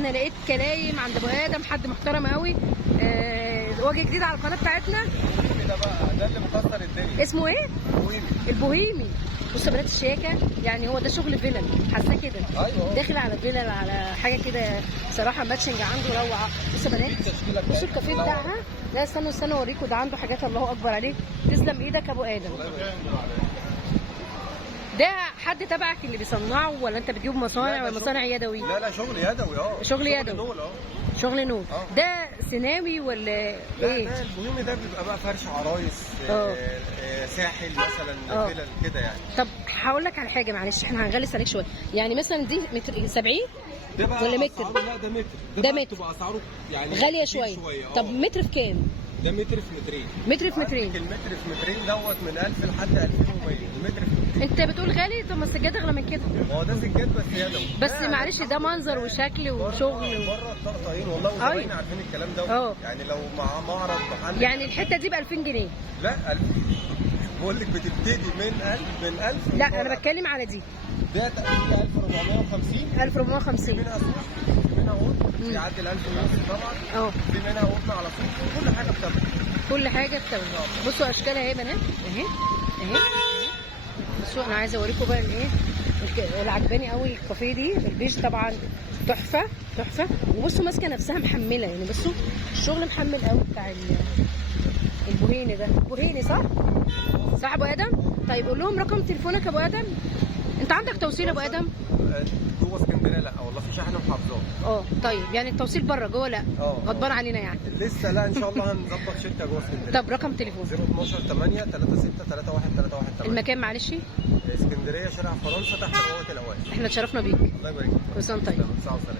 انا لقيت كلايم عند ابو ادم، حد محترم قوي. وجه جديد على القناه بتاعتنا. ده بقى ده اللي مكسر الدنيا. اسمه ايه؟ البوهيمي. البوهيمي. بص يا بنات الشياكه، يعني هو ده شغل فيلل، حاساه كده. ايوه داخل على فيلل، على حاجه كده بصراحه. ماتشنج عنده روعه. بص يا بنات، بصوا الكافيه بتاعها. لا استنوا اوريكم، ده عنده حاجات الله اكبر عليه. تسلم ايدك يا ابو ادم. ده حد تبعك اللي بيصنعه ولا انت بتجيب مصانع ولا مصانع يدوي؟ لا شغل يدوي. شغل يدوي. نول. شغل نول. ده سيناوي ولا لا ايه؟ ده المهم ده بيبقى بقى فرش عرايس، ساحل مثلا، فيلل كده يعني. طب هقول لك على حاجه، معلش احنا هنغلس عليك شويه. يعني مثلا دي متر 70 ده بقى ولا متر؟ لا ده متر. ده متر بتبقى اسعاره يعني غاليه شويه. طب متر في كام؟ ده متر في مترين. متر في مترين. المتر في مترين دوت من 1000 لحد 2100. المتر في مترين. انت بتقول غالي؟ طب ما السجاد اغلى من كده. هو ده سجاد بس يدوي. بس معلش ده منظر وشكل وشغل. بره الطقطقين والله، وزباين عارفين الكلام ده. يعني لو مع معرض محل، يعني الحته دي ب 2000 جنيه. لا 1000. بقول لك بتبتدي من 1000 لا انا بتكلم على دي. ده تقريبا 1450. 1450. منها سوق، منها قطن بيعدي ال 1000 ونص طبعا. في منها قطن على سوق، كل حاجه بتمن. كل حاجه بتمن. بصوا اشكالها اهي يا بنات، اهي اهي. بصوا انا عايزه اوريكم بقى الايه اللي عجباني قوي. الكافيه دي البيج طبعا تحفه تحفه. وبصوا ماسكه نفسها محمله، يعني بصوا الشغل محمل قوي بتاع البوهيني ده. بوهيني صح؟ صح ابو ادم؟ طيب قول لهم رقم تليفونك يا ابو ادم. انت عندك توصيل يا ابو ادم؟ جوه اسكندريه لا والله، في شحن محافظات. طيب يعني التوصيل بره جوه لا؟ غضبان علينا يعني. لسه لا، ان شاء الله هنظبط شركه جوه اسكندريه. طب رقم تليفون 012 8 36 31 318. المكان معلش؟ اسكندريه، شارع فرنسا، تحت بوابه الاوائل. احنا اتشرفنا بيك. الله يبارك فيك. كل سنه وانت طيب. سلام.